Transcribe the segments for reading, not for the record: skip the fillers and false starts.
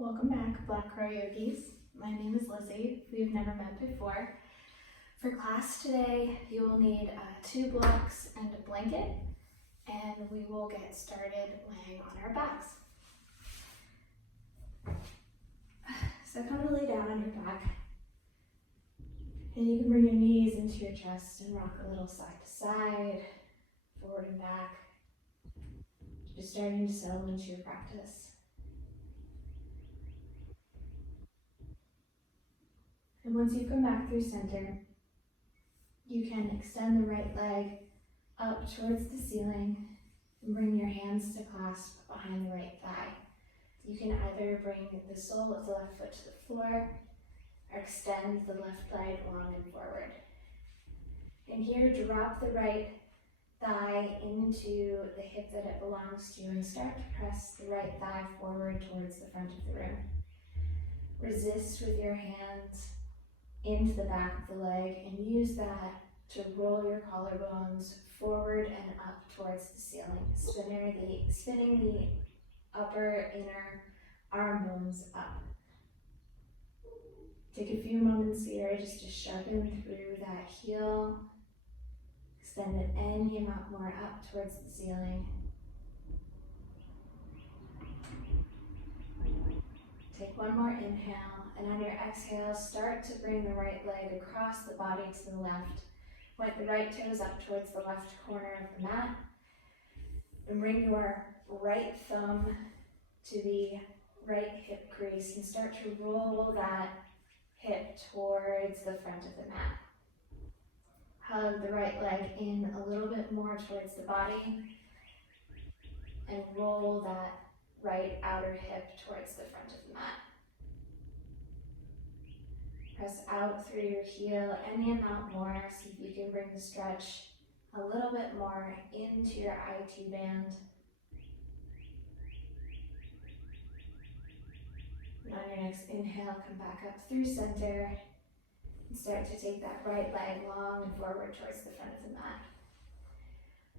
Welcome back, Black Crow Yogis. My name is Lizzie. We've never met before. For class today, you will need 2 blocks and a blanket, and we will get started laying on our backs. So come to lay down on your back, and you can bring your knees into your chest and rock a little side to side, forward and back, just starting to settle into your practice. And once you come back through center, you can extend the right leg up towards the ceiling and bring your hands to clasp behind the right thigh. You can either bring the sole of the left foot to the floor or extend the left leg long and forward. And here, drop the right thigh into the hip that it belongs to and start to press the right thigh forward towards the front of the room. Resist with your hands into the back of the leg and use that to roll your collarbones forward and up towards the ceiling, spinning the upper inner arm bones up. Take a few moments here just to sharpen through that heel. Extend it any amount more up towards the ceiling. Take one more inhale, and on your exhale, start to bring the right leg across the body to the left. Point the right toes up towards the left corner of the mat, and bring your right thumb to the right hip crease and start to roll that hip towards the front of the mat. Hug the right leg in a little bit more towards the body and roll that right outer hip towards the front of the mat. Press out through your heel any amount more. See if you can bring the stretch a little bit more into your IT band. And on your next inhale, come back up through center and start to take that right leg long and forward towards the front of the mat.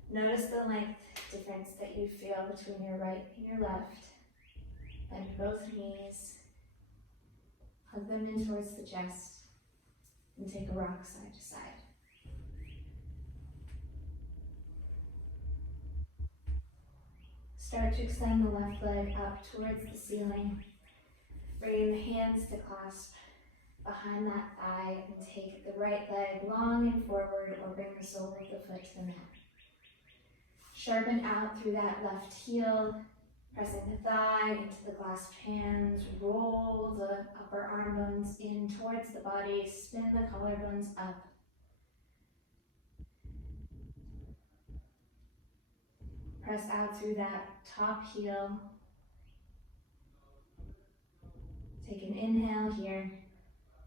Notice the length difference that you feel between your right and your left. Bend both knees, hug them in towards the chest, and take a rock side to side. Start to extend the left leg up towards the ceiling, bringing the hands to clasp behind that thigh, and take the right leg long and forward or bring the sole of the foot to the mat. Sharpen out through that left heel, pressing the thigh into the clasped hands, roll the upper arm bones in towards the body, spin the collarbones up. Press out through that top heel. Take an inhale here,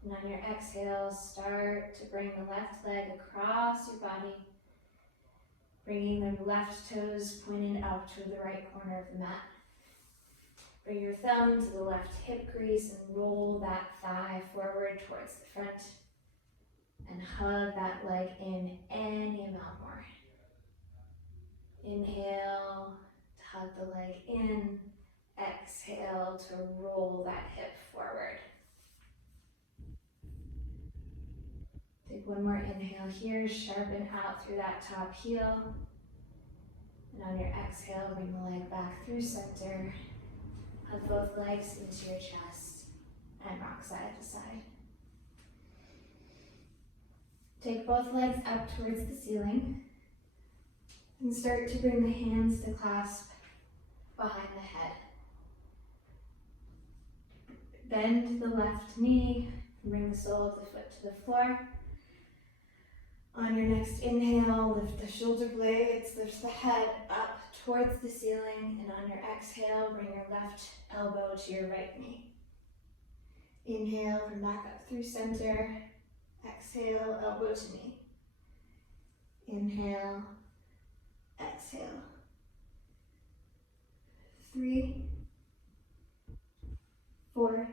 and on your exhale, start to bring the left leg across your body, bringing the left toes pointed out to the right corner of the mat. Bring your thumb to the left hip crease and roll that thigh forward towards the front. And hug that leg in any amount more. Inhale to hug the leg in. Exhale to roll that hip forward. Take one more inhale here. Sharpen out through that top heel. And on your exhale, bring the leg back through center. Hug both legs into your chest and rock side to side. Take both legs up towards the ceiling and start to bring the hands to clasp behind the head. Bend the left knee and bring the sole of the foot to the floor. On your next inhale, lift the shoulder blades, lift the head up towards the ceiling, and on your exhale, bring your left elbow to your right knee. Inhale, come back up through center. Exhale, elbow to knee. Inhale, exhale. 3, 4,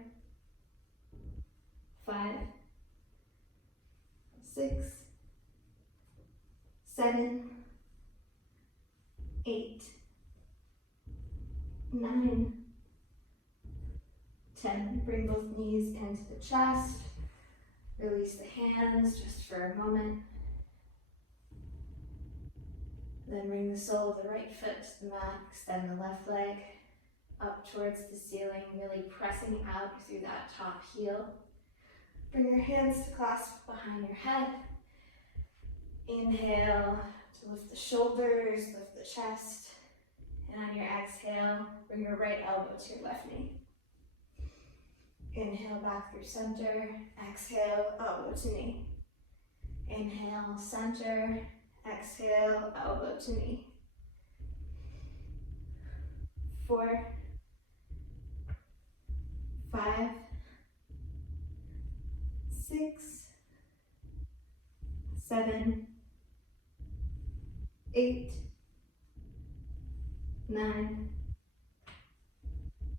5, 6, 7, 8, 9, 10. Bring both knees into the chest. Release the hands just for a moment. Then bring the sole of the right foot to the mat. Extend the left leg up towards the ceiling, really pressing out through that top heel. Bring your hands to clasp behind your head. Inhale to lift the shoulders, lift the chest. And on your exhale, bring your right elbow to your left knee. Inhale back through center. Exhale, elbow to knee. Inhale, center. Exhale, elbow to knee. 4, 5, 6, 7, 8, 9,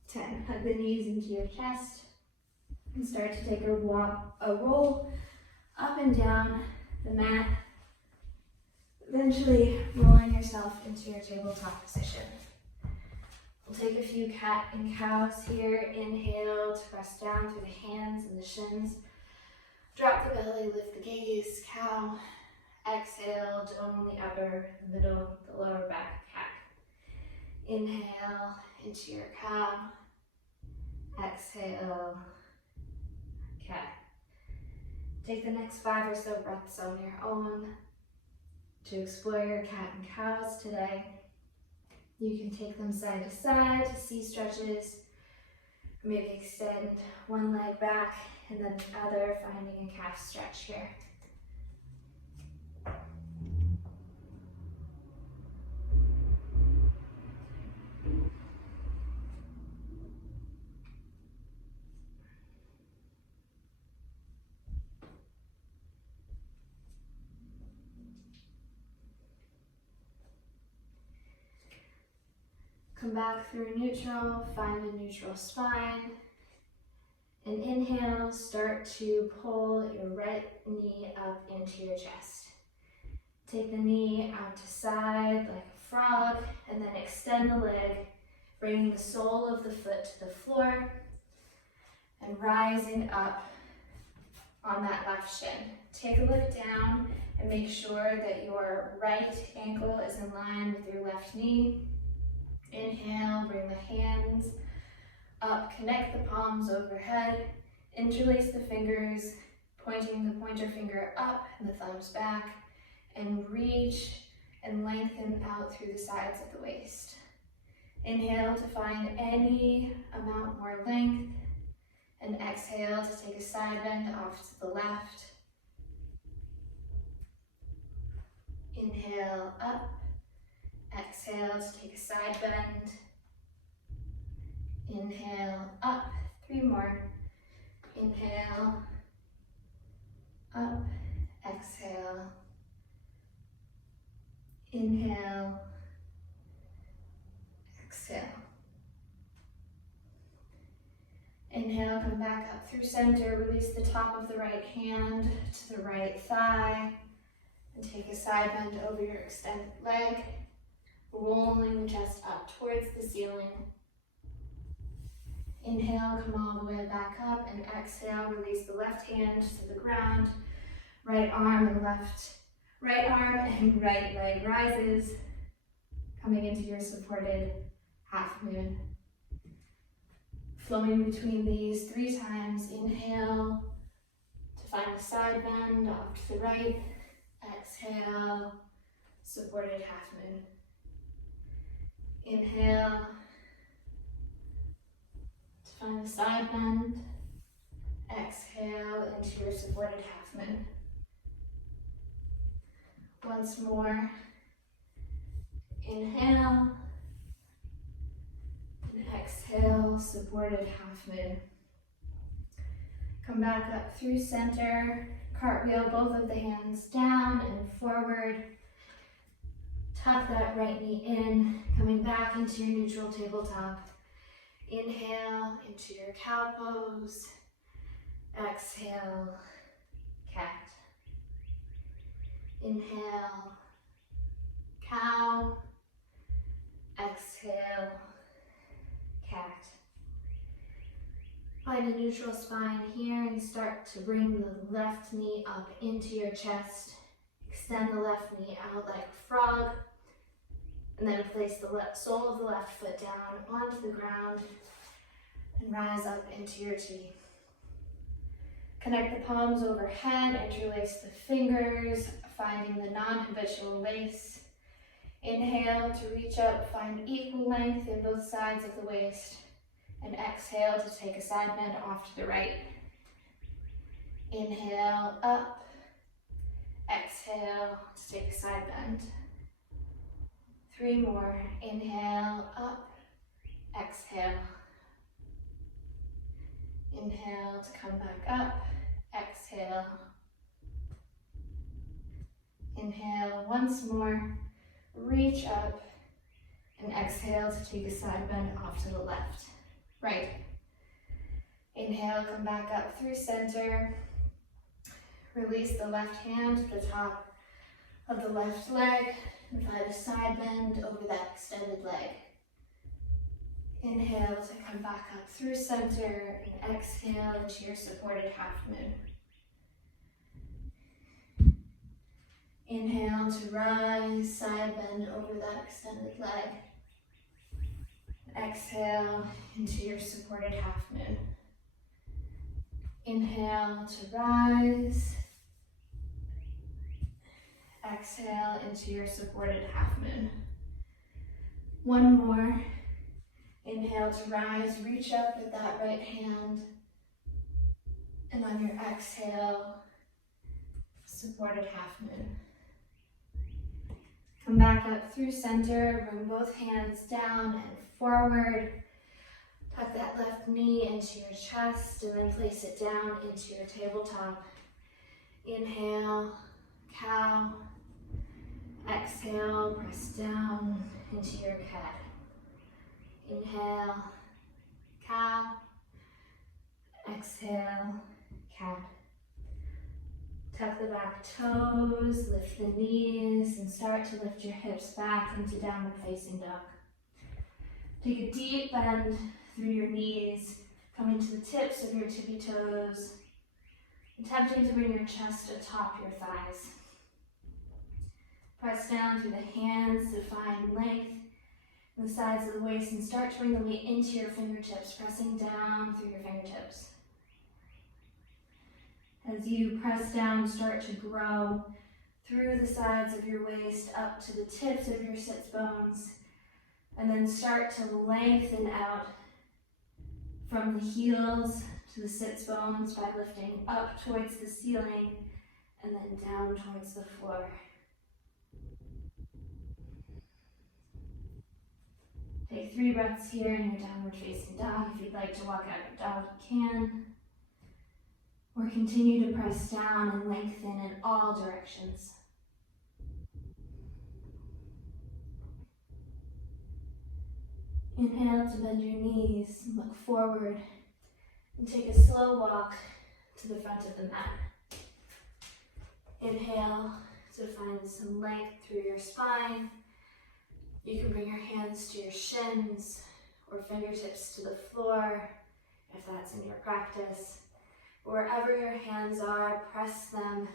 10. Hug the knees into your chest and start to take a roll up and down the mat, eventually rolling yourself into your tabletop position. We'll take a few cat and cows here. Inhale to press down through the hands and the shins. Drop the belly, lift the gaze, cow. Exhale, dome the upper, the middle, the lower back, cat. Inhale into your cow. Exhale, cat. Take the next 5 or so breaths on your own to explore your cat and cows today. You can take them side to side to C stretches. Maybe extend one leg back and then the other, finding a calf stretch here. Come back through neutral, find a neutral spine. And inhale, start to pull your right knee up into your chest. Take the knee out to side like a frog, and then extend the leg, bringing the sole of the foot to the floor, and rising up on that left shin. Take a look down and make sure that your right ankle is in line with your left knee. Inhale, bring the hands up, connect the palms overhead, interlace the fingers, pointing the pointer finger up and the thumbs back, and reach and lengthen out through the sides of the waist. Inhale to find any amount more length, and exhale to take a side bend off to the left. Inhale up. Exhale to take a side bend. Inhale up, 3 more. Inhale, up, exhale. Inhale, exhale. Inhale, come back up through center. Release the top of the right hand to the right thigh. And take a side bend over your extended leg. Rolling the chest up towards the ceiling. Inhale, come all the way back up, and exhale, release the left hand to the ground. Right arm and right leg rises, coming into your supported half moon. Flowing between these 3 times. Inhale to find a side bend off to the right. Exhale, supported half moon. Inhale to find the side bend. Exhale into your supported half moon. Once more. Inhale and exhale, supported half moon. Come back up through center. Cartwheel both of the hands down and forward. Tuck that right knee in, coming back into your neutral tabletop. Inhale into your cow pose. Exhale, cat. Inhale, cow. Exhale, cat. Find a neutral spine here and start to bring the left knee up into your chest. Extend the left knee out like a frog. And then place the sole of the left foot down onto the ground and rise up into your T. Connect the palms overhead, interlace the fingers, finding the non-habitual lace. Inhale to reach up, find equal length in both sides of the waist. And exhale to take a side bend off to the right. Inhale, up. Exhale to take a side bend. 3 more. Inhale, up. Exhale. Inhale to come back up. Exhale. Inhale once more. Reach up. And exhale to take a side bend off to the left. Right. Inhale, come back up through center. Release the left hand to the top of the left leg and find a side bend over that extended leg. Inhale to come back up through center and exhale into your supported half moon. Inhale to rise, side bend over that extended leg. Exhale into your supported half moon. Inhale to rise. Exhale into your supported half moon. 1 more. Inhale to rise, reach up with that right hand. And on your exhale, supported half moon. Come back up through center, bring both hands down and forward. Tuck that left knee into your chest and then place it down into your tabletop. Inhale, cow. Exhale, press down into your cat. Inhale, cow. Exhale, cat. Tuck the back toes, lift the knees, and start to lift your hips back into downward facing dog. Take a deep bend through your knees, coming to the tips of your tippy toes, attempting to bring your chest atop your thighs. Press down through the hands to find length in the sides of the waist and start to bring the weight into your fingertips, pressing down through your fingertips. As you press down, start to grow through the sides of your waist up to the tips of your sits bones, and then start to lengthen out from the heels to the sits bones by lifting up towards the ceiling and then down towards the floor. Take 3 breaths here in your downward facing dog. If you'd like to walk out your dog, you can. Or continue to press down and lengthen in all directions. Inhale to bend your knees, look forward, and take a slow walk to the front of the mat. Inhale to find some length through your spine. You can bring your hands to your shins or fingertips to the floor if that's in your practice. Wherever your hands are, press them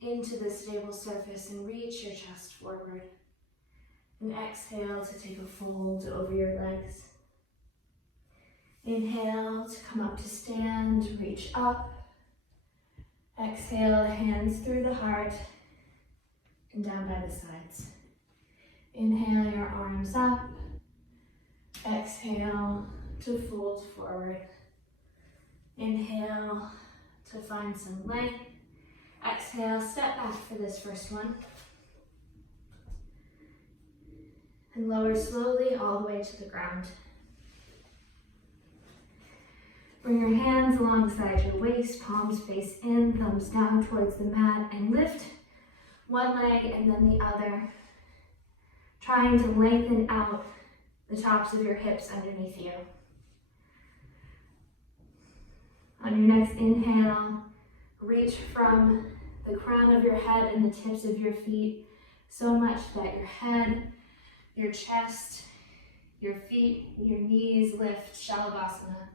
into the stable surface and reach your chest forward. And exhale to take a fold over your legs. Inhale to come up to stand, reach up. Exhale, hands through the heart and down by the sides. Inhale your arms up. Exhale to fold forward. Inhale to find some length. Exhale, step back for this first one. And lower slowly all the way to the ground. Bring your hands alongside your waist, palms face in, thumbs down towards the mat, and lift one leg and then the other, trying to lengthen out the tops of your hips underneath you. On your next inhale, reach from the crown of your head and the tips of your feet so much that your head, your chest, your feet, your knees lift, Shalabhasana.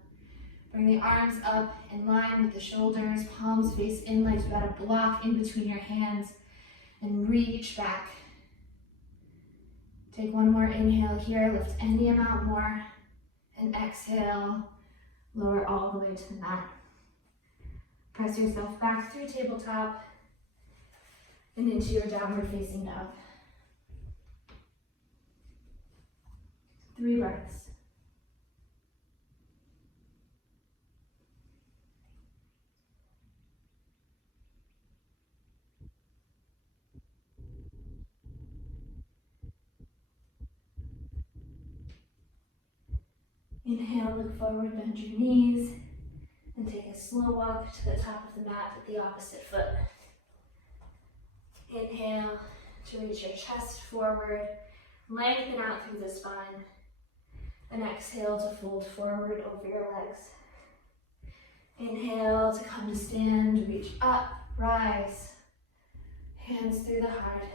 Bring the arms up in line with the shoulders, palms face in like you've got a block in between your hands, and reach back. Take one more inhale here, lift any amount more, and exhale, lower all the way to the mat. Press yourself back through tabletop and into your downward facing dog. 3 breaths. Inhale, look forward, bend your knees, and take a slow walk to the top of the mat with the opposite foot. Inhale to reach your chest forward, lengthen out through the spine, and exhale to fold forward over your legs. Inhale to come to stand, reach up, rise, hands through the heart,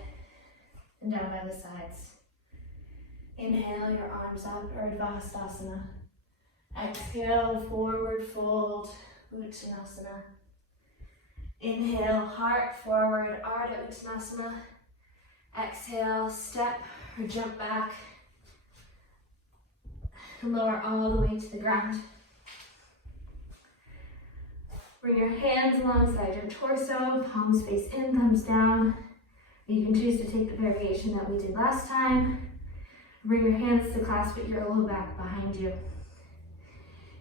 and down by the sides. Inhale, your arms up, Urdhva Hastasana. Exhale, forward fold, Uttanasana. Inhale, heart forward, Ardha Uttanasana. Exhale, step or jump back. Lower all the way to the ground. Bring your hands alongside your torso, palms face in, thumbs down. You can choose to take the variation that we did last time. Bring your hands to clasp at your low back behind you.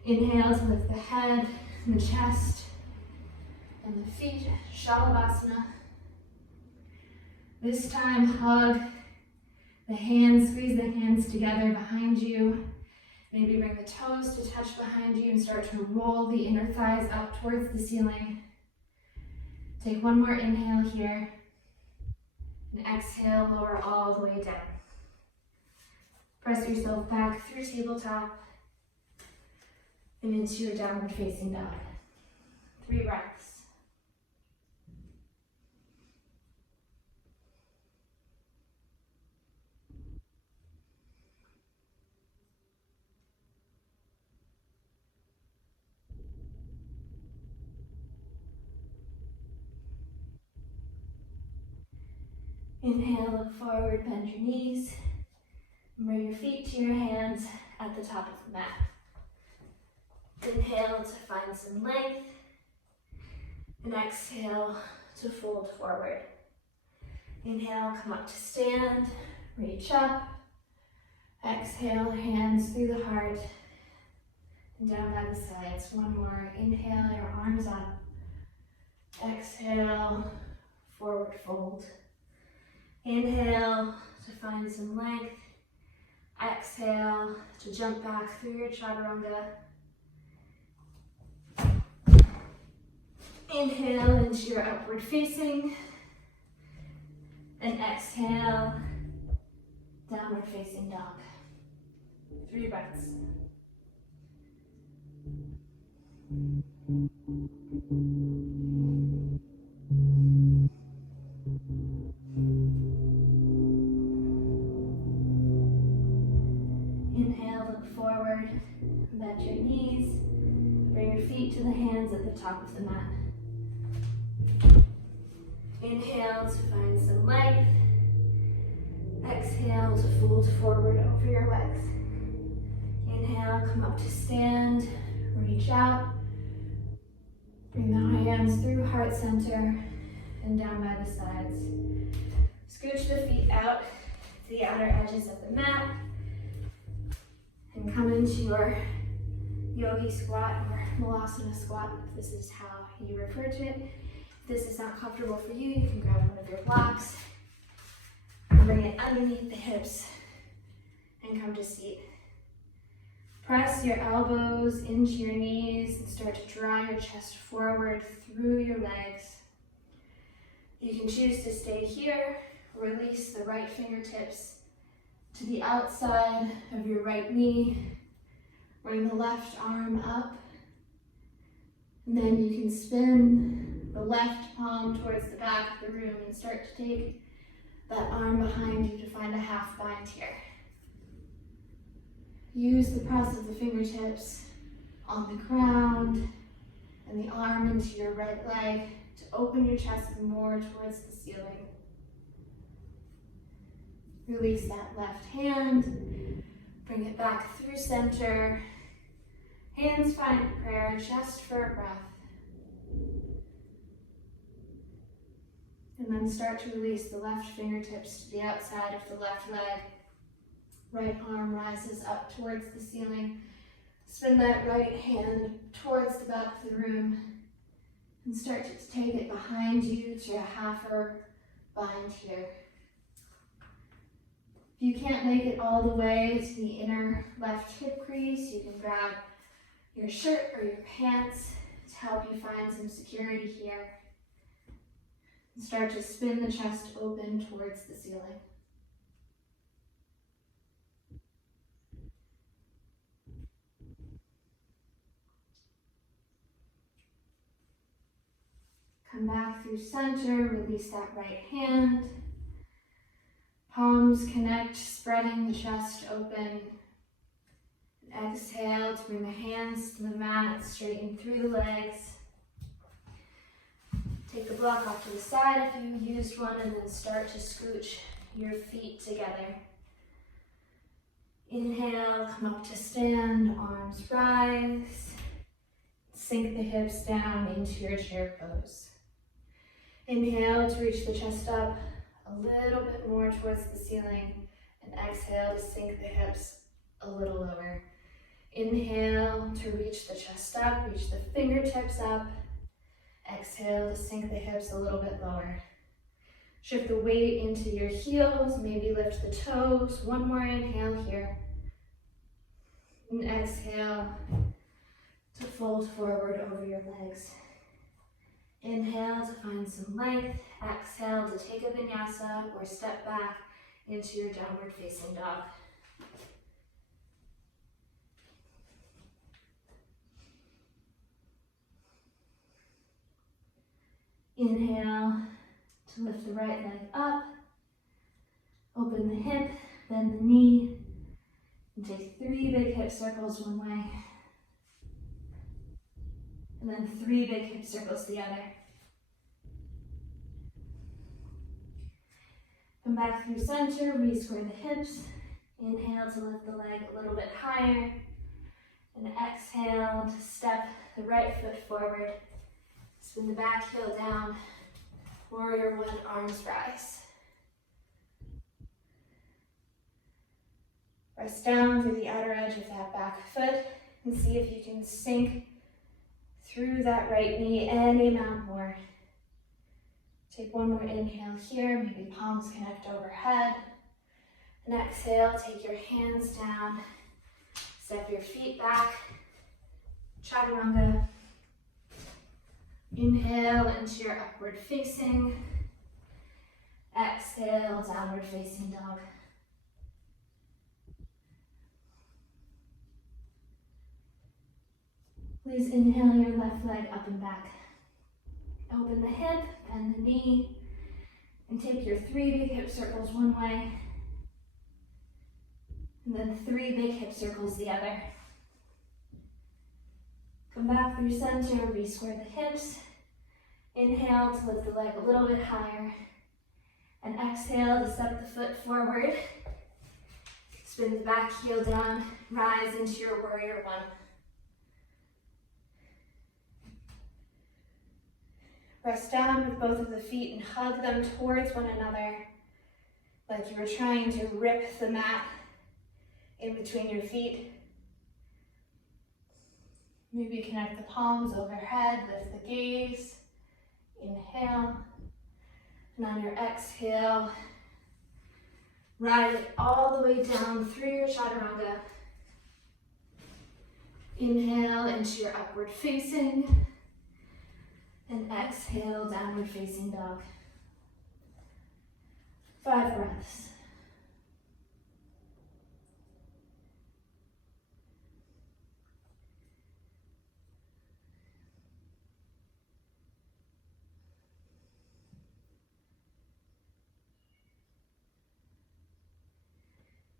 Inhale to lift the head, the chest, and the feet, Shalabhasana. This time, hug the hands, squeeze the hands together behind you. Maybe bring the toes to touch behind you and start to roll the inner thighs up towards the ceiling. Take one more inhale here, and exhale, lower all the way down. Press yourself back through tabletop and into your downward facing dog. 3 breaths. Inhale, look forward, bend your knees, and bring your feet to your hands at the top of the mat. Inhale to find some length, and exhale to fold forward. Inhale, come up to stand, reach up. Exhale, hands through the heart, and down by the sides. One more, inhale, your arms up. Exhale, forward fold. Inhale to find some length. Exhale to jump back through your chaturanga. Inhale into your upward facing. And exhale, downward facing dog. 3 breaths. Inhale, look forward, bend your knees, bring your feet to the hands at the top of the mat. Inhale to find some length. Exhale to fold forward over your legs. Inhale, come up to stand, reach out. Bring the hands through heart center and down by the sides. Scooch the feet out to the outer edges of the mat and come into your yogi squat or malasana squat, if this is how you refer to it. If this is not comfortable for you, you can grab one of your blocks and bring it underneath the hips and come to seat. Press your elbows into your knees and start to draw your chest forward through your legs. You can choose to stay here. Release the right fingertips to the outside of your right knee. Bring the left arm up. And then you can spin the left palm towards the back of the room and start to take that arm behind you to find a half bind here. Use the press of the fingertips on the ground, and the arm into your right leg to open your chest more towards the ceiling. Release that left hand, bring it back through center. Hands find prayer just for a breath. And then start to release the left fingertips to the outside of the left leg. Right arm rises up towards the ceiling. Spin that right hand towards the back of the room and start to take it behind you to a half-er bind here. If you can't make it all the way to the inner left hip crease, you can grab your shirt or your pants to help you find some security here. And start to spin the chest open towards the ceiling. Come back through center, release that right hand. Palms connect, spreading the chest open. And exhale to bring the hands to the mat, straighten through the legs. Take the block off to the side if you used one, and then start to scooch your feet together. Inhale, come up to stand, arms rise. Sink the hips down into your chair pose. Inhale to reach the chest up a little bit more towards the ceiling, and exhale to sink the hips a little lower. Inhale to reach the chest up, reach the fingertips up. Exhale to sink the hips a little bit lower. Shift the weight into your heels, maybe lift the toes. One more inhale here. And exhale to fold forward over your legs. Inhale to find some length. Exhale to take a vinyasa or step back into your downward facing dog. Inhale to lift the right leg up. Open the hip, bend the knee, and take 3 big hip circles one way. And then 3 big hip circles the other. Come back through center, re-square the hips. Inhale to lift the leg a little bit higher. And exhale to step the right foot forward. Spin the back heel down. Warrior one, arms rise. Press down through the outer edge of that back foot and see if you can sink through that right knee any amount more. Take one more inhale here, maybe palms connect overhead. And exhale, take your hands down, step your feet back, chaturanga. Inhale into your upward facing. Exhale, downward facing dog. Please inhale your left leg up and back. Open the hip, bend the knee, and take your 3 big hip circles one way, and then 3 big hip circles the other. Come back through center, re-square the hips. Inhale to lift the leg a little bit higher, and exhale to step the foot forward. Spin the back heel down, rise into your warrior one. Press down with both of the feet and hug them towards one another, like you were trying to rip the mat in between your feet. Maybe connect the palms overhead, lift the gaze. Inhale. And on your exhale, ride it all the way down through your chaturanga. Inhale into your upward facing. And exhale, downward facing dog. 5 breaths.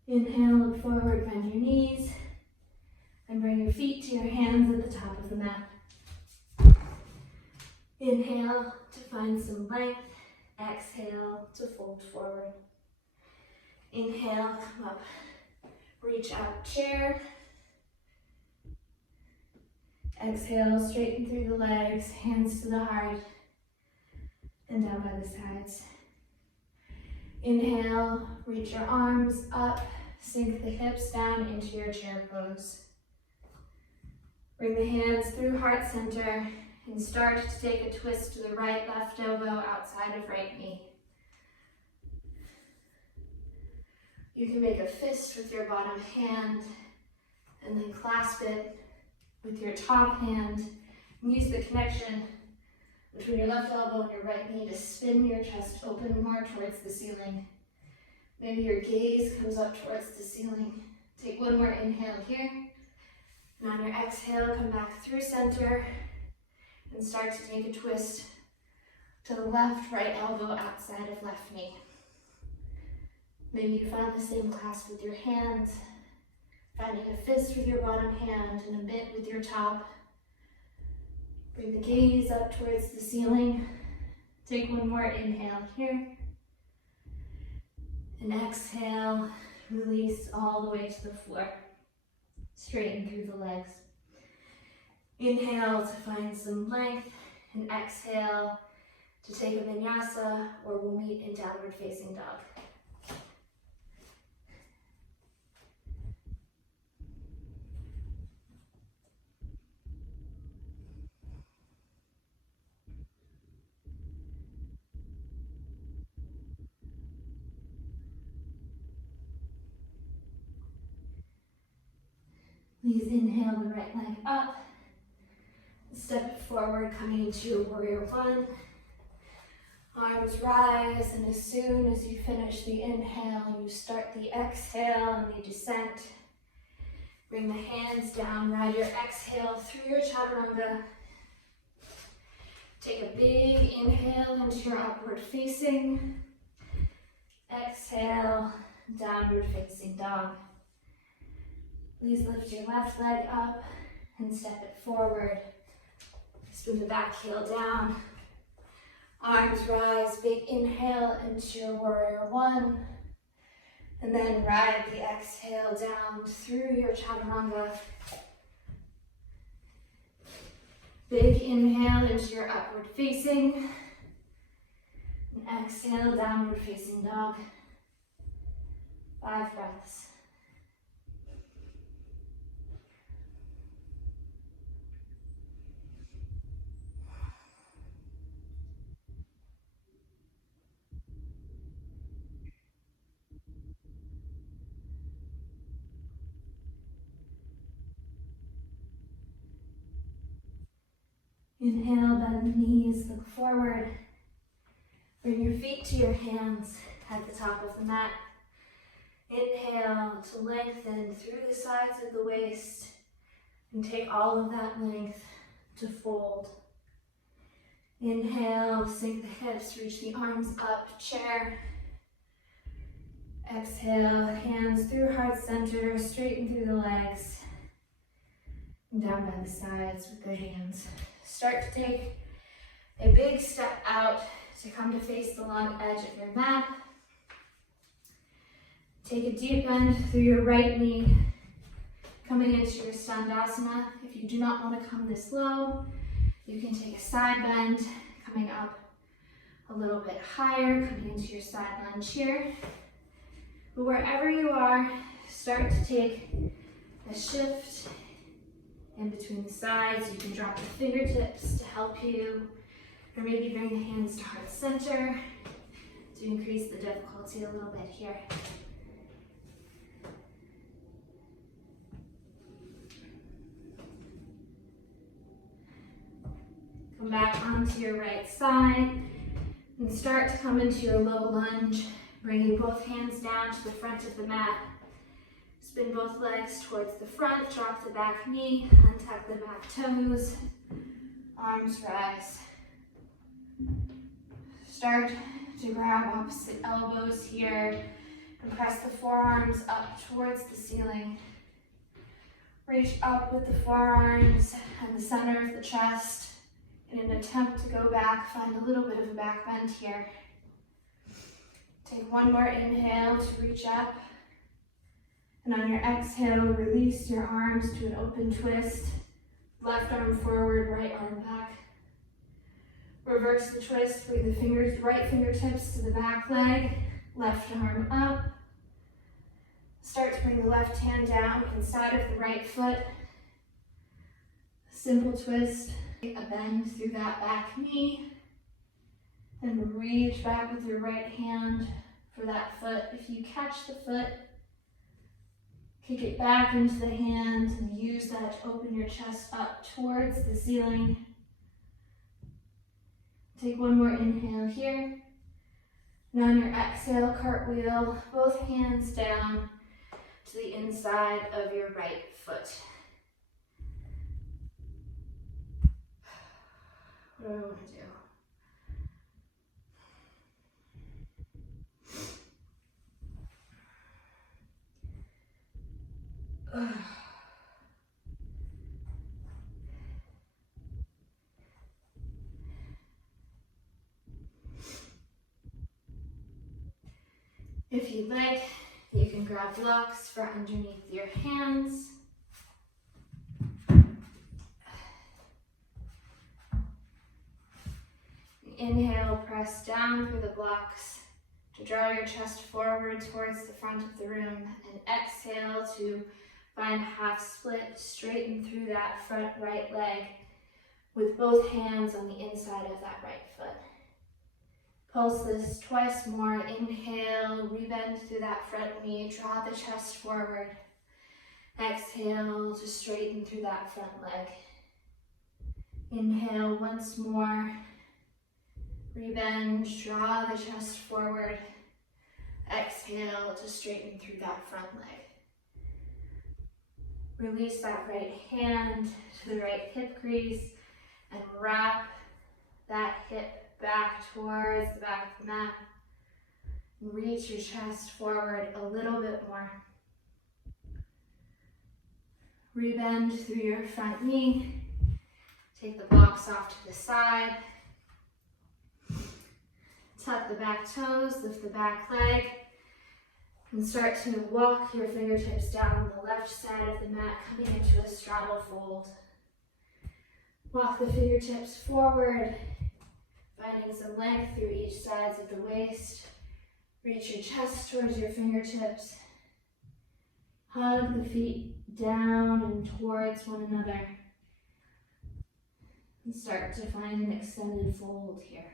Inhale, look forward, bend your knees. And bring your feet to your hands at the top of the mat. Inhale to find some length. Exhale to fold forward. Inhale, come up. Reach out, chair. Exhale, straighten through the legs, hands to the heart, and down by the sides. Inhale, reach your arms up, sink the hips down into your chair pose. Bring the hands through heart center and start to take a twist to the right, left elbow outside of right knee. You can make a fist with your bottom hand and then clasp it with your top hand. And use the connection between your left elbow and your right knee to spin your chest open more towards the ceiling. Maybe your gaze comes up towards the ceiling. Take one more inhale here. And on your exhale, come back through center and start to take a twist to the left, right elbow outside of left knee. Maybe you found the same clasp with your hands, finding a fist with your bottom hand and a mitt with your top. Bring the gaze up towards the ceiling. Take one more inhale here. And exhale, release all the way to the floor. Straighten through the legs. Inhale to find some length, and exhale to take a vinyasa, or we'll meet in downward facing dog. Please inhale the right leg up. Step it forward, coming into warrior one. Arms rise, and as soon as you finish the inhale, you start the exhale and the descent. Bring the hands down, ride your exhale through your chaturanga. Take a big inhale into your upward facing. Exhale, downward facing dog. Please lift your left leg up and step it forward. Spin the back heel down. Arms rise, big inhale into your warrior one. And then ride the exhale down through your chaturanga. Big inhale into your upward facing. And exhale, downward facing dog. 5 breaths. Inhale, bend the knees, look forward. Bring your feet to your hands at the top of the mat. Inhale to lengthen through the sides of the waist and take all of that length to fold. Inhale, sink the hips, reach the arms up, chair. Exhale, hands through heart center, straighten through the legs. And down by the sides with the hands. Start to take a big step out to come to face the long edge of your mat. Take a deep bend through your right knee, coming into your Standasana. If you do not want to come this low, you can take a side bend, coming up a little bit higher, coming into your side lunge here. But wherever you are, start to take a shift in between the sides. You can drop the fingertips to help you, or maybe bring the hands to heart center to increase the difficulty a little bit here. Come back onto your right side and start to come into your low lunge, bringing both hands down to the front of the mat. Spin both legs towards the front, drop the back knee, untuck the back toes, arms rise. Start to grab opposite elbows here and press the forearms up towards the ceiling. Reach up with the forearms and the center of the chest in an attempt to go back. Find a little bit of a back bend here. Take one more inhale to reach up. And on your exhale, release your arms to an open twist. Left arm forward, right arm back. Reverse the twist, bring the right fingertips to the back leg. Left arm up. Start to bring the left hand down inside of the right foot. Simple twist, a bend through that back knee. And reach back with your right hand for that foot. If you catch the foot, kick it back into the hand and use that to open your chest up towards the ceiling. Take one more inhale here. And on your exhale, cartwheel, both hands down to the inside of your right foot. What do I want to do? If you'd like, you can grab blocks for underneath your hands. Inhale, press down through the blocks to draw your chest forward towards the front of the room, and exhale to find half split, straighten through that front right leg with both hands on the inside of that right foot. Pulse this twice more. Inhale, rebend through that front knee, draw the chest forward. Exhale to straighten through that front leg. Inhale once more. Rebend, draw the chest forward. Exhale to straighten through that front leg. Release that right hand to the right hip crease and wrap that hip back towards the back of the mat. Reach your chest forward a little bit more. Rebend through your front knee. Take the blocks off to the side. Tuck the back toes, lift the back leg, and start to walk your fingertips down on the left side of the mat, coming into a straddle fold. Walk the fingertips forward, finding some length through each sides of the waist. Reach your chest towards your fingertips. Hug the feet down and towards one another. And start to find an extended fold here.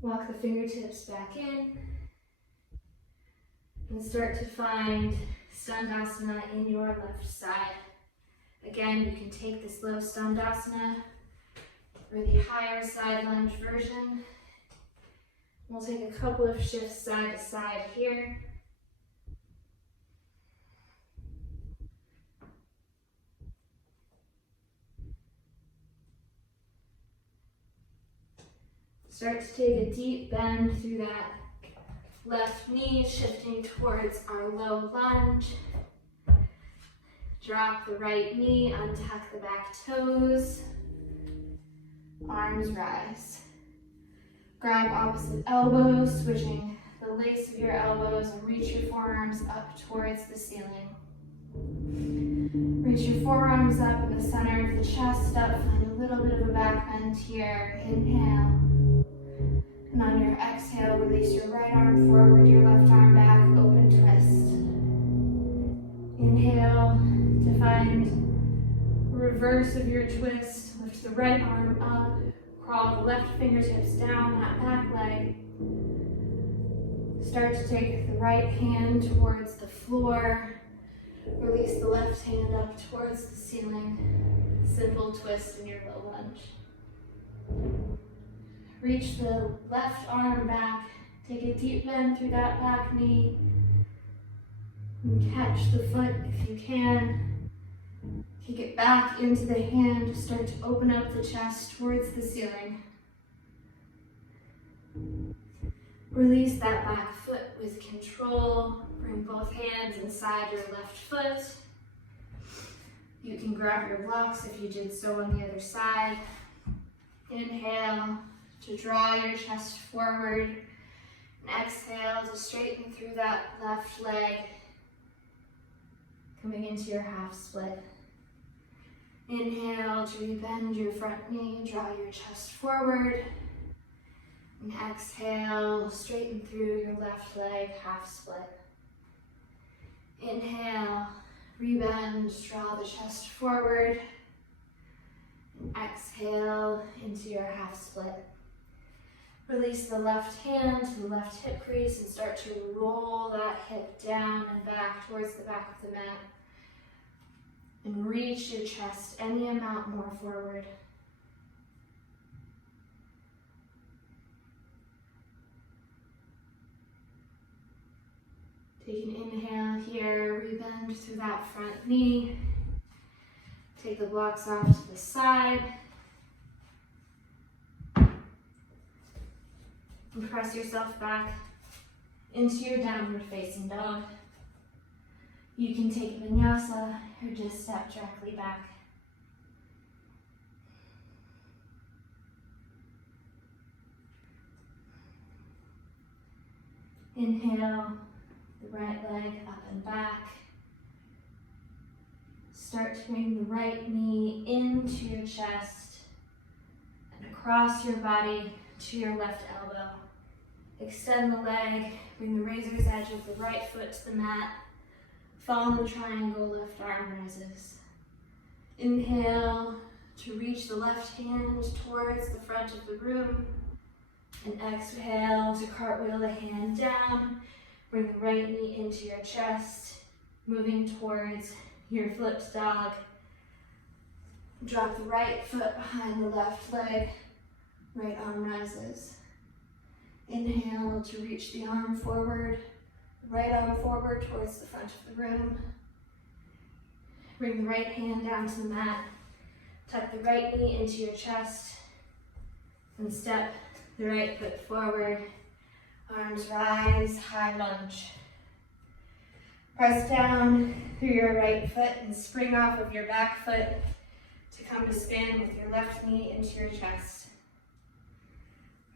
Walk the fingertips back in. And start to find Standasana in your left side. Again, you can take this low Standasana or the higher side lunge version. We'll take a couple of shifts side to side here. Start to take a deep bend through that left knee, shifting towards our low lunge. Drop the right knee, untuck the back toes. Arms rise. Grab opposite elbows, switching the lace of your elbows, and reach your forearms up towards the ceiling. Reach your forearms up in the center of the chest up. Find a little bit of a back bend here. Inhale. And on your exhale, release your right arm forward, your left arm back, open twist. Inhale to find reverse of your twist. Lift the right arm up, crawl the left fingertips down that back leg. Start to take the right hand towards the floor. Release the left hand up towards the ceiling. Simple twist in your low lunge. Reach the left arm back. Take a deep bend through that back knee. And catch the foot if you can. Kick it back into the hand. Start to open up the chest towards the ceiling. Release that back foot with control. Bring both hands inside your left foot. You can grab your blocks if you did so on the other side. Inhale to draw your chest forward. And exhale to straighten through that left leg. Coming into your half split. Inhale to rebend your front knee, draw your chest forward. And exhale, straighten through your left leg, half split. Inhale, rebend, draw the chest forward. And exhale into your half split. Release the left hand to the left hip crease and start to roll that hip down and back towards the back of the mat. And reach your chest any amount more forward. Take an inhale here, rebend through that front knee. Take the blocks off to the side. And press yourself back into your downward facing dog. You can take Vinyasa or just step directly back. Inhale, the right leg up and back. Start to bring the right knee into your chest and across your body to your left elbow. Extend the leg, bring the razor's edge of the right foot to the mat. Fallen triangle, left arm rises. Inhale to reach the left hand towards the front of the room. And exhale to cartwheel the hand down. Bring the right knee into your chest, moving towards your flipped dog. Drop the right foot behind the left leg. Right arm rises. Inhale to reach the arm forward. Right arm forward towards the front of the room. Bring the right hand down to the mat. Tuck the right knee into your chest. And step the right foot forward. Arms rise, high lunge. Press down through your right foot and spring off of your back foot to come to stand with your left knee into your chest.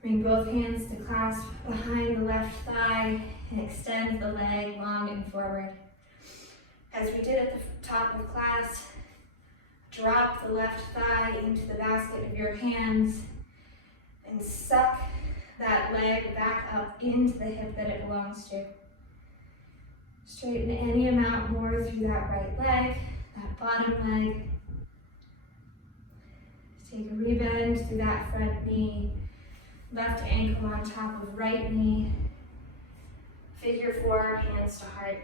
Bring both hands to clasp behind the left thigh and extend the leg long and forward. As we did at the top of class, drop the left thigh into the basket of your hands and suck that leg back up into the hip that it belongs to. Straighten any amount more through that right leg, that bottom leg. Take a rebend through that front knee. Left ankle on top of right knee. Figure 4, hands to heart.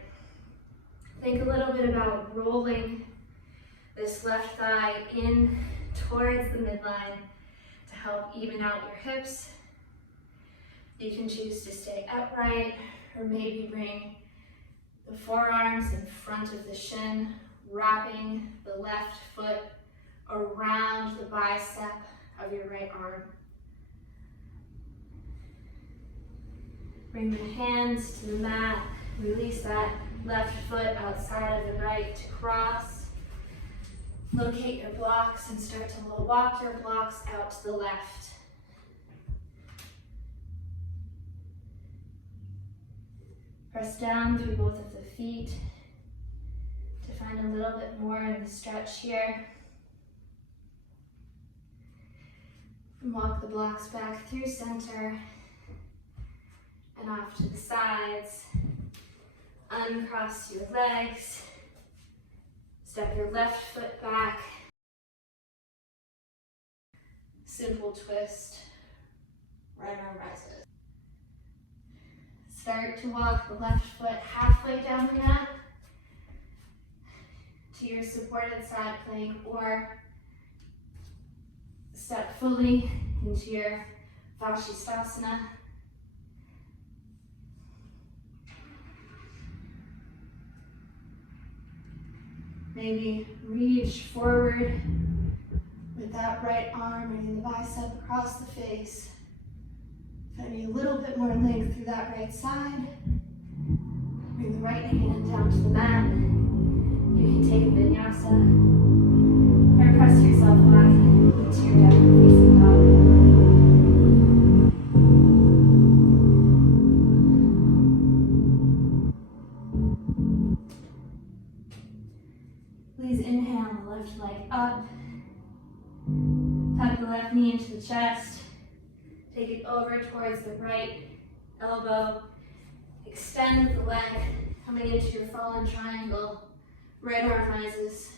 Think a little bit about rolling this left thigh in towards the midline to help even out your hips. You can choose to stay upright or maybe bring the forearms in front of the shin, wrapping the left foot around the bicep of your right arm. Bring the hands to the mat, release that left foot outside of the right to cross. Locate your blocks and start to walk your blocks out to the left. Press down through both of the feet to find a little bit more in the stretch here. And walk the blocks back through center and off to the sides. Uncross your legs. Step your left foot back. Simple twist. Right arm rises. Start to walk the left foot halfway down the mat to your supported side plank, or step fully into your Vashisthasana. Maybe reach forward with that right arm, bringing the bicep across the face. Gotta be a little bit more length through that right side. Bring the right hand down to the mat. You can take a vinyasa or press yourself back into your downward facing dog. Please inhale the left leg up. Tuck the left knee into the chest. Take it over towards the right elbow. Extend the leg, coming into your fallen triangle. Right arm rises.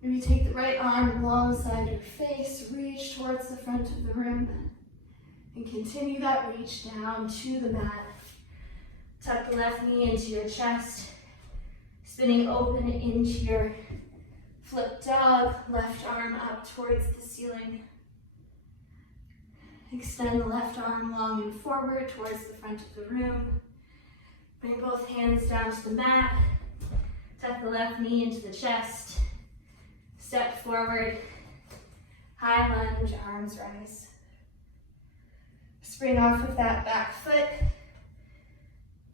Maybe take the right arm alongside your face. Reach towards the front of the room. And continue that reach down to the mat. Tuck the left knee into your chest. Spinning open into your flip dog. Left arm up towards the ceiling. Extend the left arm long and forward towards the front of the room. Bring both hands down to the mat. Tuck the left knee into the chest. Step forward. High lunge, arms rise. Spring off of that back foot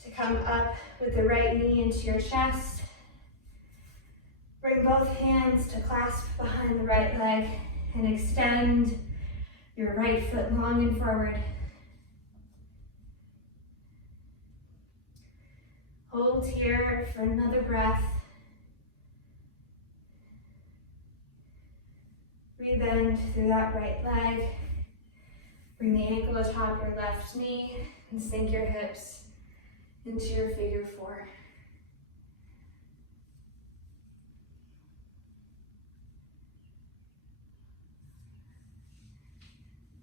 to come up with the right knee into your chest. Bring both hands to clasp behind the right leg and extend your right foot long and forward. Hold here for another breath. Rebend through that right leg. Bring the ankle atop your left knee and sink your hips into your figure four.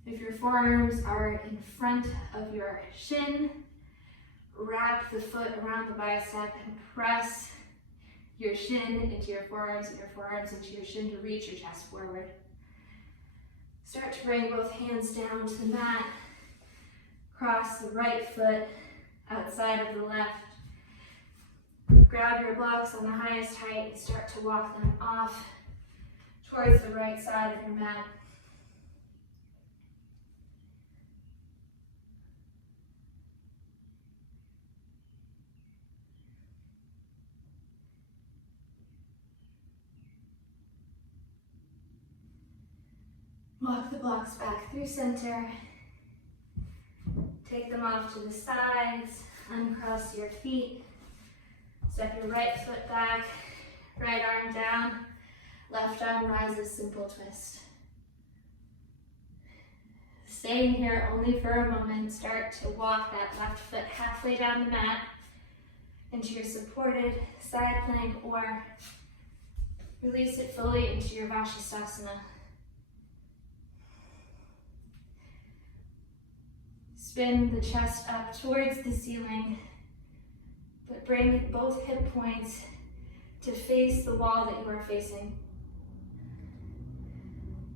If your forearms are in front of your shin, wrap the foot around the bicep and press your shin into your forearms and your forearms into your shin to reach your chest forward. Start to bring both hands down to the mat. Cross the right foot outside of the left. Grab your blocks on the highest height and start to walk them off towards the right side of your mat. Walk the blocks back through center. Take them off to the sides. Uncross your feet. Step your right foot back. Right arm down. Left arm rises, simple twist. Staying here only for a moment. Start to walk that left foot halfway down the mat into your supported side plank, or release it fully into your Vashisthasana. Spin the chest up towards the ceiling, but bring both hip points to face the wall that you are facing.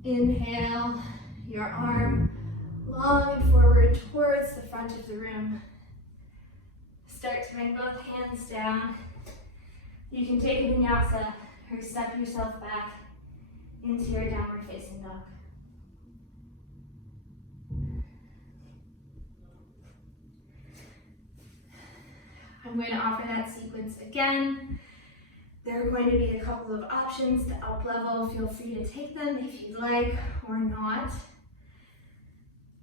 Inhale your arm long and forward towards the front of the room. Start to bring both hands down. You can take a vinyasa or step yourself back into your downward facing dog. I'm going to offer that sequence again. There are going to be a couple of options to up level. Feel free to take them if you'd like or not.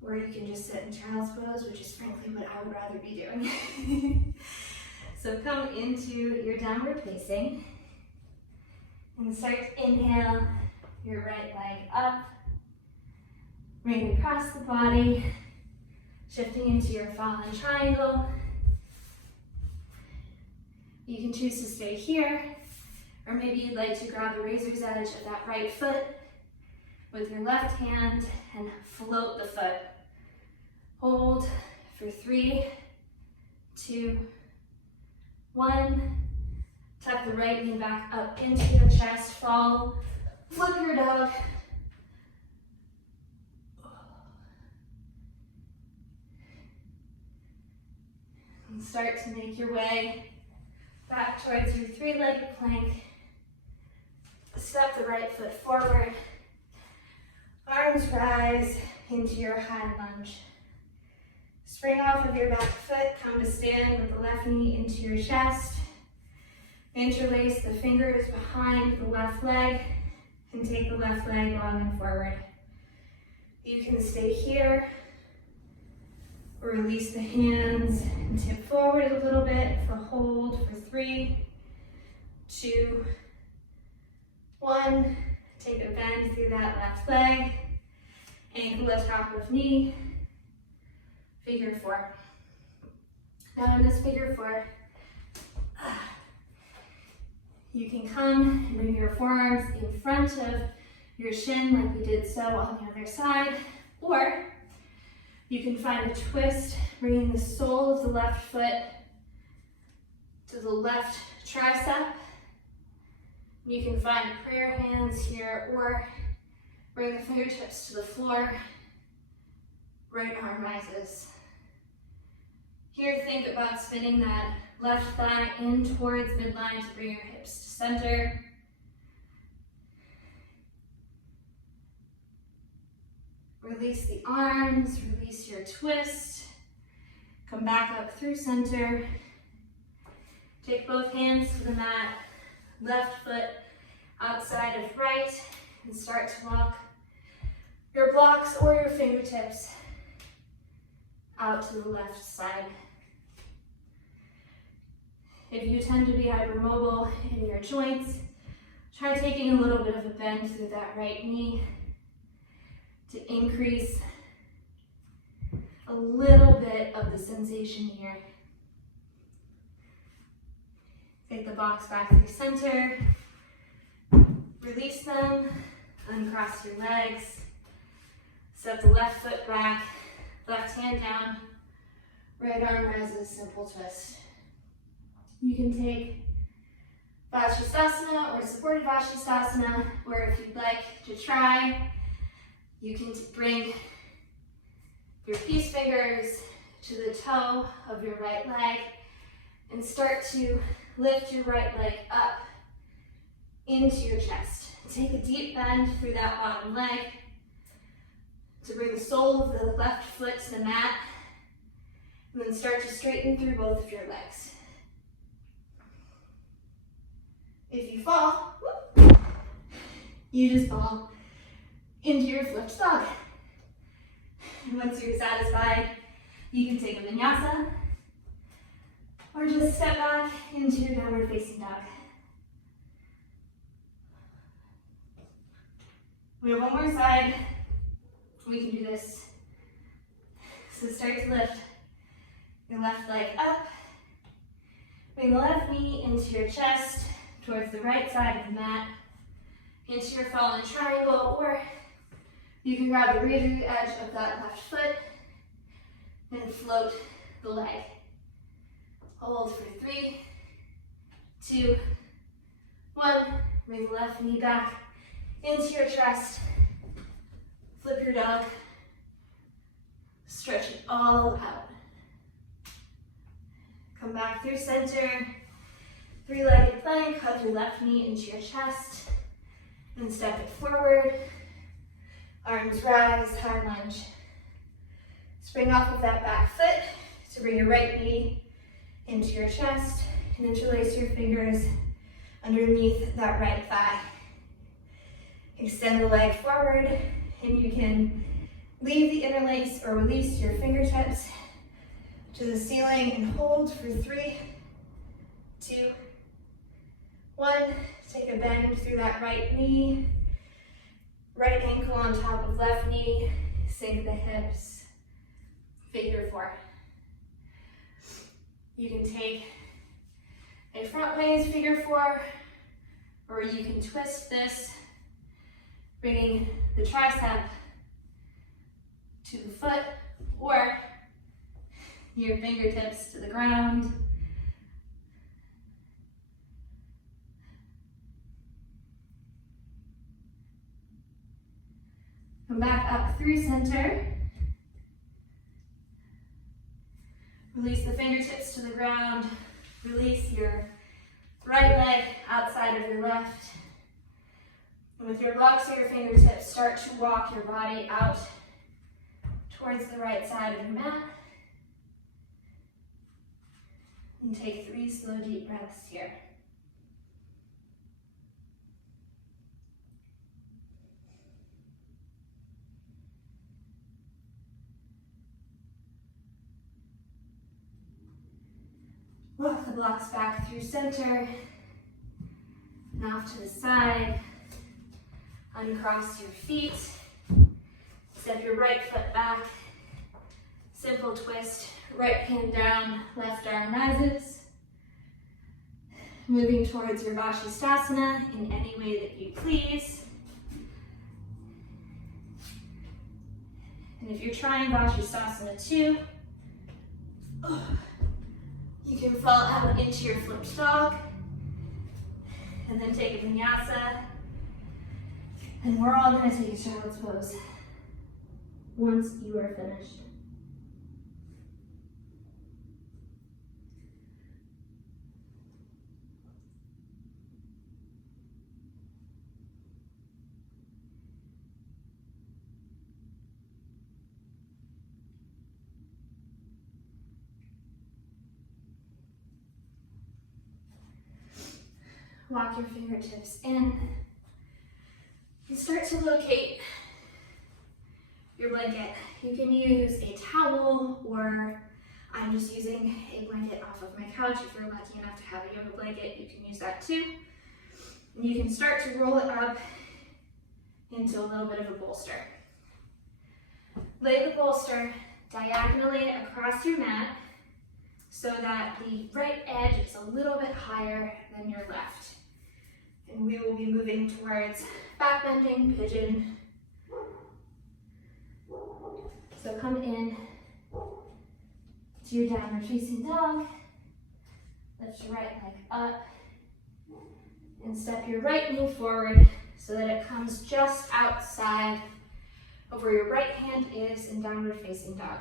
Or you can just sit in child's pose, which is frankly what I would rather be doing. So come into your downward facing and start to inhale your right leg up. Bring it across the body, shifting into your fallen triangle. You can choose to stay here, or maybe you'd like to grab the razor's edge of that right foot with your left hand and float the foot. Hold for 3, 2, 1. Tuck the right knee back up into your chest, fall, flip your dog. And start to make your way back towards your 3-legged plank. Step the right foot forward. Arms rise into your high lunge. Spring off of your back foot, come to stand with the left knee into your chest. Interlace the fingers behind the left leg and take the left leg long and forward. You can stay here or release the hands and tip forward a little bit for hold for 3, 2, 1. Take a bend through that left leg. Ankle at top of knee. Figure 4. Now in this figure 4, you can come and bring your forearms in front of your shin like we did so on the other side, or you can find a twist, bringing the sole of the left foot to the left tricep. You can find prayer hands here, or bring the fingertips to the floor, right arm rises. Here, think about spinning that left thigh in towards midline to bring your hips to center. Release the arms, release your twist. Come back up through center. Take both hands to the mat, left foot outside of right, and start to walk your blocks or your fingertips out to the left side. If you tend to be hypermobile in your joints, try taking a little bit of a bend through that right knee to increase a little bit of the sensation here. Take the blocks back through center, release them, uncross your legs, step the left foot back, left hand down, right arm rises, simple twist. You can take Vajrasana or supported Vajrasana, or if you'd like to try, you can bring your peace fingers to the toe of your right leg and start to lift your right leg up into your chest. Take a deep bend through that bottom leg to bring the sole of the left foot to the mat, and then start to straighten through both of your legs. If you fall, you just fall into your flipped dog. And once you're satisfied, you can take a vinyasa or just step back into your downward facing dog. We have one more side. We can do this. So start to lift your left leg up. Bring the left knee into your chest, towards the right side of the mat, into your fallen triangle, or you can grab the razor edge of that left foot and float the leg. Hold for 3, 2, 1. Bring the left knee back into your chest. Flip your dog. Stretch it all out. Come back through center. 3-legged plank, hug your left knee into your chest, and step it forward. Arms rise, high lunge. Spring off of that back foot to bring your right knee into your chest, and interlace your fingers underneath that right thigh. Extend the leg forward, and you can leave the interlace or release your fingertips to the ceiling and hold for 3, 2, 1. Take a bend through that right knee, right ankle on top of left knee, sink the hips, figure 4. You can take a front raise figure 4, or you can twist this, bringing the tricep to the foot, or your fingertips to the ground. Come back up through center. Release the fingertips to the ground. Release your right leg outside of your left. And with your blocks or your fingertips, start to walk your body out towards the right side of your mat. And take 3 slow, deep breaths here. Walk the blocks back through center and off to the side. Uncross your feet. Step your right foot back. Simple twist. Right hand down, left arm rises. Moving towards your Vashisthasana in any way that you please. And if you're trying Vashisthasana 2, you can fall out into your flipped dog. And then take a Vinyasa. And we're all going to take a child's pose once you are finished. Walk your fingertips in. You start to locate your blanket. You can use a towel, or I'm just using a blanket off of my couch. If you're lucky enough to have a yoga blanket, you can use that too. And you can start to roll it up into a little bit of a bolster. Lay the bolster diagonally across your mat so that the right edge is a little bit higher than your left. And we will be moving towards back bending pigeon. So come in to your downward facing dog. Lift your right leg up and step your right knee forward so that it comes just outside of where your right hand is in downward facing dog.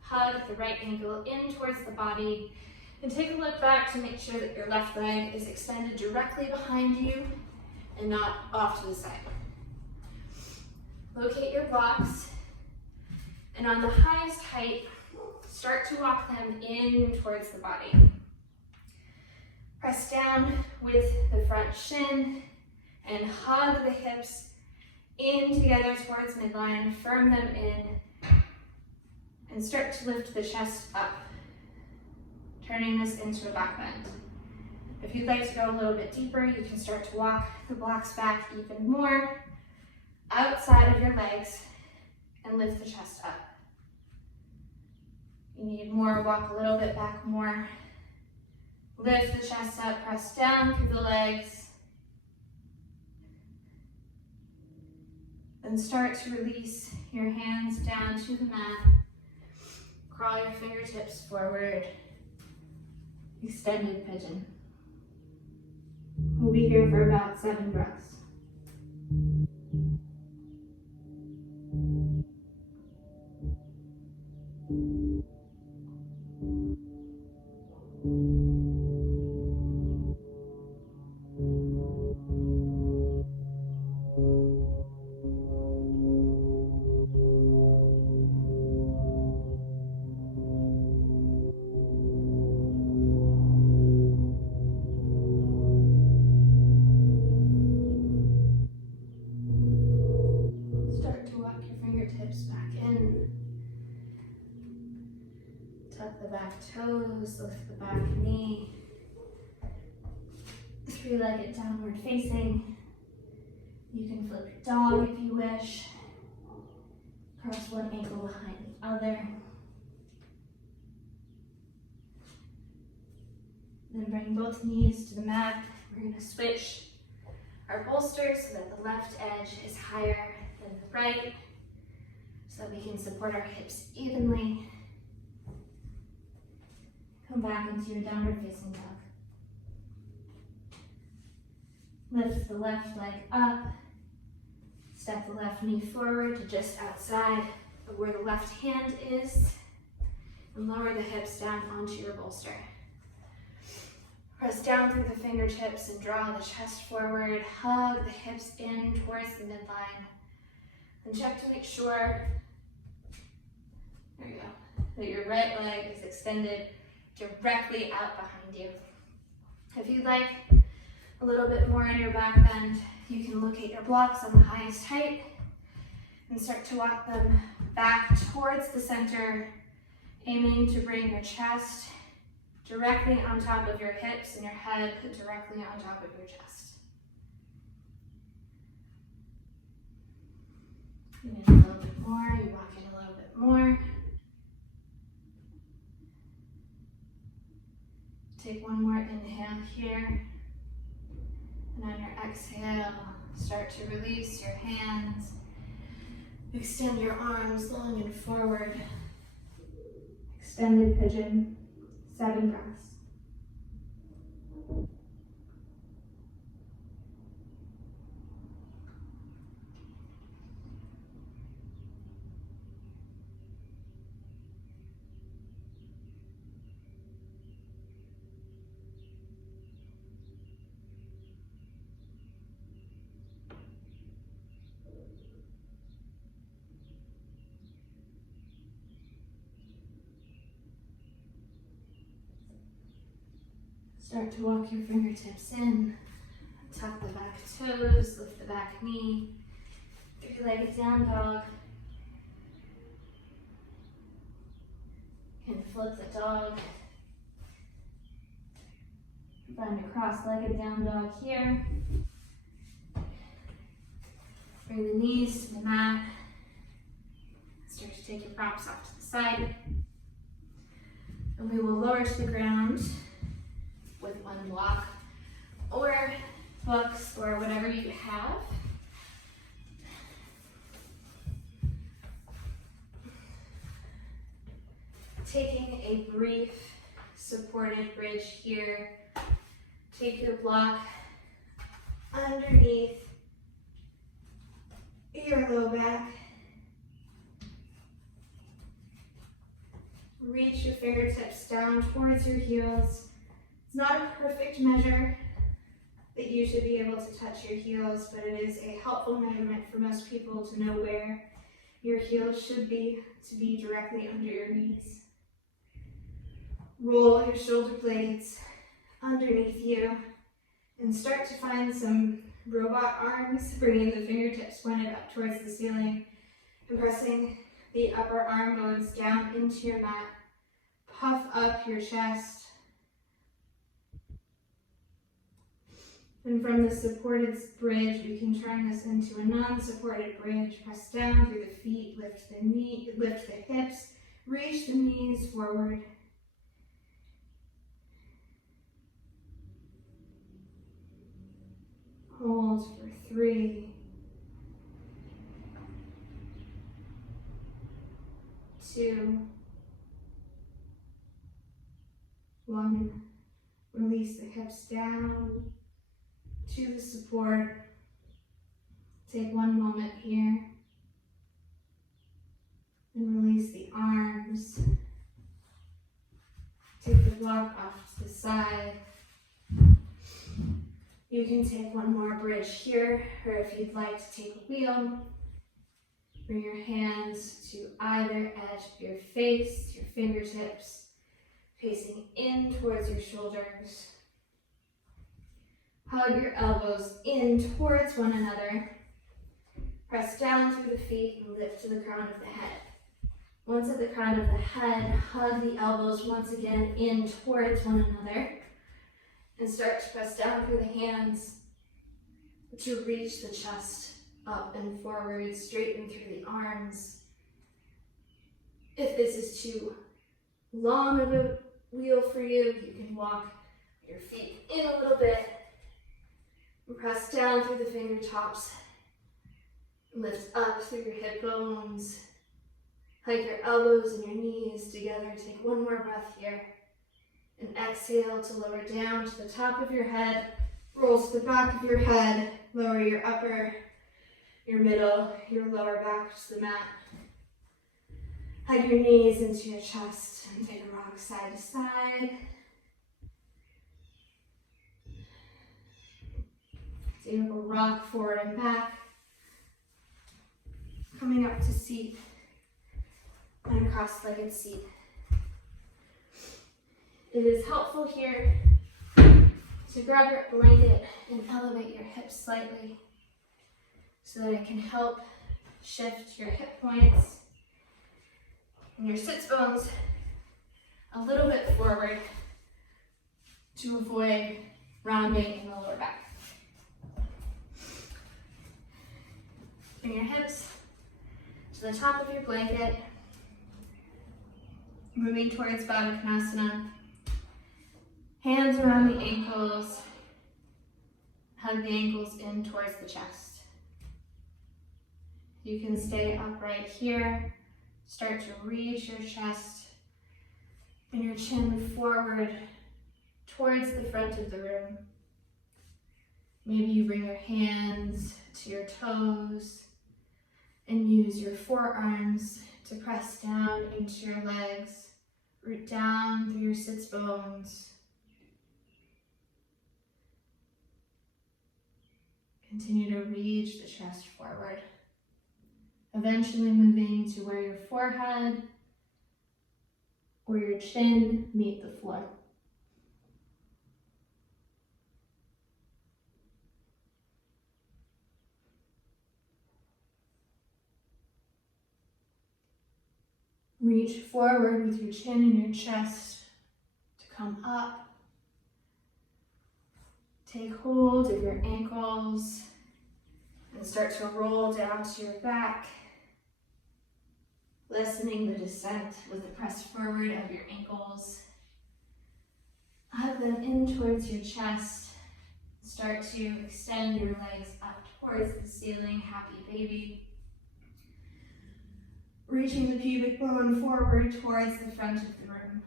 Hug the right ankle in towards the body and take a look back to make sure that your left leg is extended directly behind you and not off to the side. Locate your blocks, and on the highest height, start to walk them in towards the body. Press down with the front shin and hug the hips in together towards midline, firm them in, and start to lift the chest up, turning this into a back bend. If you'd like to go a little bit deeper, you can start to walk the blocks back even more outside of your legs and lift the chest up. You need more, walk a little bit back more. Lift the chest up, press down through the legs. Then start to release your hands down to the mat. Crawl your fingertips forward. Extended pigeon. We'll be here for about 7 breaths. Tuck the back toes, lift the back knee. 3-legged downward facing. You can flip your dog if you wish. Cross one ankle behind the other. Then bring both knees to the mat. We're going to switch our bolsters so that the left edge is higher than the right, so that we can support our hips evenly. Come back into your downward facing dog. Lift the left leg up. Step the left knee forward to just outside of where the left hand is. And lower the hips down onto your bolster. Press down through the fingertips and draw the chest forward. Hug the hips in towards the midline. And check to make sure, there you go, that your right leg is extended directly out behind you. If you'd like a little bit more in your back bend, you can locate your blocks on the highest height and start to walk them back towards the center, aiming to bring your chest directly on top of your hips and your head directly on top of your chest. You need a little bit more, you walk in a little bit more. Take one more inhale here. And on your exhale, start to release your hands. Extend your arms long and forward. Extended pigeon, 7 breaths. Start to walk your fingertips in, tuck the back toes, lift the back knee, 3-legged down dog, and flip the dog. Find a cross-legged down dog here. Bring the knees to the mat. Start to take your props off to the side. And we will lower to the ground with one block or books or whatever you have. Taking a brief supported bridge here. Take your block underneath your low back. Reach your fingertips down towards your heels. It's not a perfect measure that you should be able to touch your heels, but it is a helpful measurement for most people to know where your heels should be to be directly under your knees. Roll your shoulder blades underneath you and start to find some robot arms, bringing the fingertips pointed up towards the ceiling and pressing the upper arm bones down into your mat. Puff up your chest. And from the supported bridge, we can turn this into a non-supported bridge. Press down through the feet, lift the hips, reach the knees forward. Hold for 3, 2, 1. Release the hips down to the support. Take one moment here and release the arms. Take the block off to the side. You can take one more bridge here, or if you'd like to take a wheel, bring your hands to either edge of your face, your fingertips facing in towards your shoulders. Hug your elbows in towards one another. Press down through the feet and lift to the crown of the head. Once at the crown of the head, hug the elbows once again in towards one another. And start to press down through the hands to reach the chest up and forward, straighten through the arms. If this is too long of a wheel for you, you can walk your feet in a little bit. And press down through the fingertops. Lift up through your hip bones. Hug your elbows and your knees together. Take one more breath here. And exhale to lower down to the top of your head. Roll to the back of your head. Lower your upper, your middle, your lower back to the mat. Hug your knees into your chest and take a rock side to side. So you will rock forward and back. Coming up to seat and a cross-legged seat. It is helpful here to grab your blanket and elevate your hips slightly so that it can help shift your hip points and your sits bones a little bit forward to avoid rounding in the lower back. Bring your hips to the top of your blanket, moving towards Baddha Konasana. Hands around the ankles, hug the ankles in towards the chest. You can stay upright here, start to reach your chest and your chin forward towards the front of the room. Maybe you bring your hands to your toes and use your forearms to press down into your legs, root down through your sits bones. Continue to reach the chest forward, eventually moving to where your forehead or your chin meet the floor. Reach forward with your chin and your chest to come up. Take hold of your ankles and start to roll down to your back, lessening the descent with the press forward of your ankles. Hug them in towards your chest. Start to extend your legs up towards the ceiling, happy baby. Reaching the pubic bone forward towards the front of the room.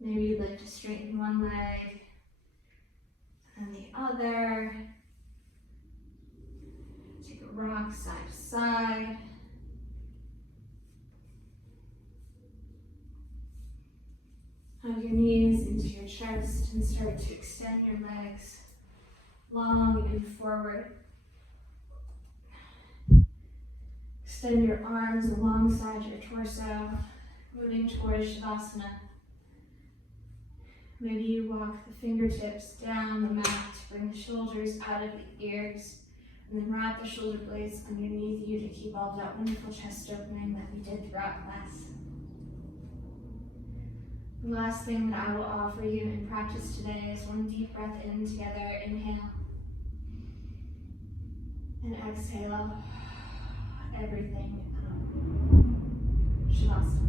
Maybe you'd like to straighten one leg and the other. Take a rock side to side. Hug your knees into your chest and start to extend your legs long and forward. Extend your arms alongside your torso, moving towards Shavasana. Maybe you walk the fingertips down the mat to bring the shoulders out of the ears, and then wrap the shoulder blades underneath you to keep all that wonderful chest opening that we did throughout class. The last thing that I will offer you in practice today is one deep breath in together. Inhale. And exhale everything out. Shavasana.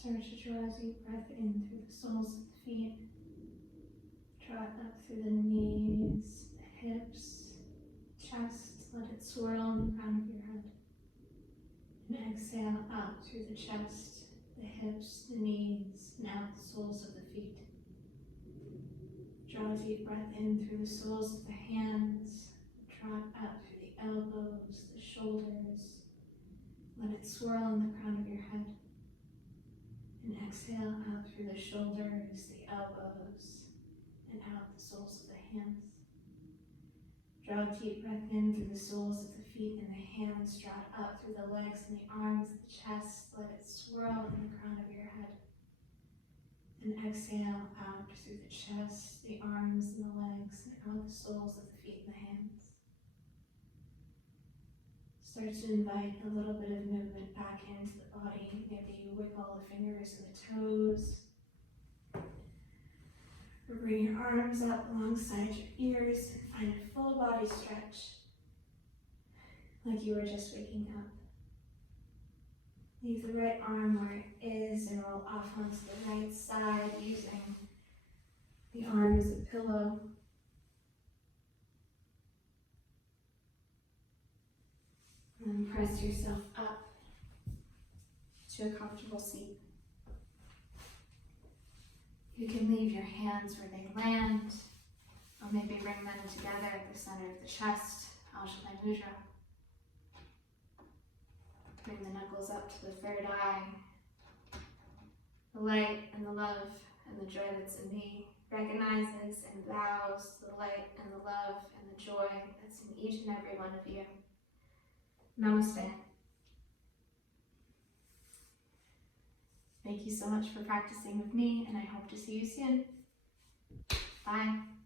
Start to draw a deep breath in through the soles of the feet. Draw it up through the knees, the hips, chest. Let it swirl in the crown of your head. And exhale out through the chest, the hips, the knees, and out the soles of the feet. Draw a deep breath in through the soles of the hands. Draw it up through the elbows, the shoulders. Let it swirl in the crown of your head. And exhale out through the shoulders, the elbows, and out the soles of the hands. Draw a deep breath in through the soles of the feet and the hands. Draw it up through the legs and the arms, the chest. Let it swirl in the crown of your head. And exhale out through the chest, the arms and the legs, and out the soles of the feet and the hands. Start to invite a little bit of movement back into the body. Maybe you wiggle the fingers and the toes. Or bring your arms up alongside your ears and find a full body stretch, like you were just waking up. Leave the right arm where it is and roll off onto the right side using the arm as a pillow. And then press yourself up to a comfortable seat. You can leave your hands where they land, or maybe bring them together at the center of the chest, Ujjayi Mudra. Bring the knuckles up to the third eye. The light and the love and the joy that's in me recognizes and vows the light and the love and the joy that's in each and every one of you. Namaste. Thank you so much for practicing with me, and I hope to see you soon. Bye.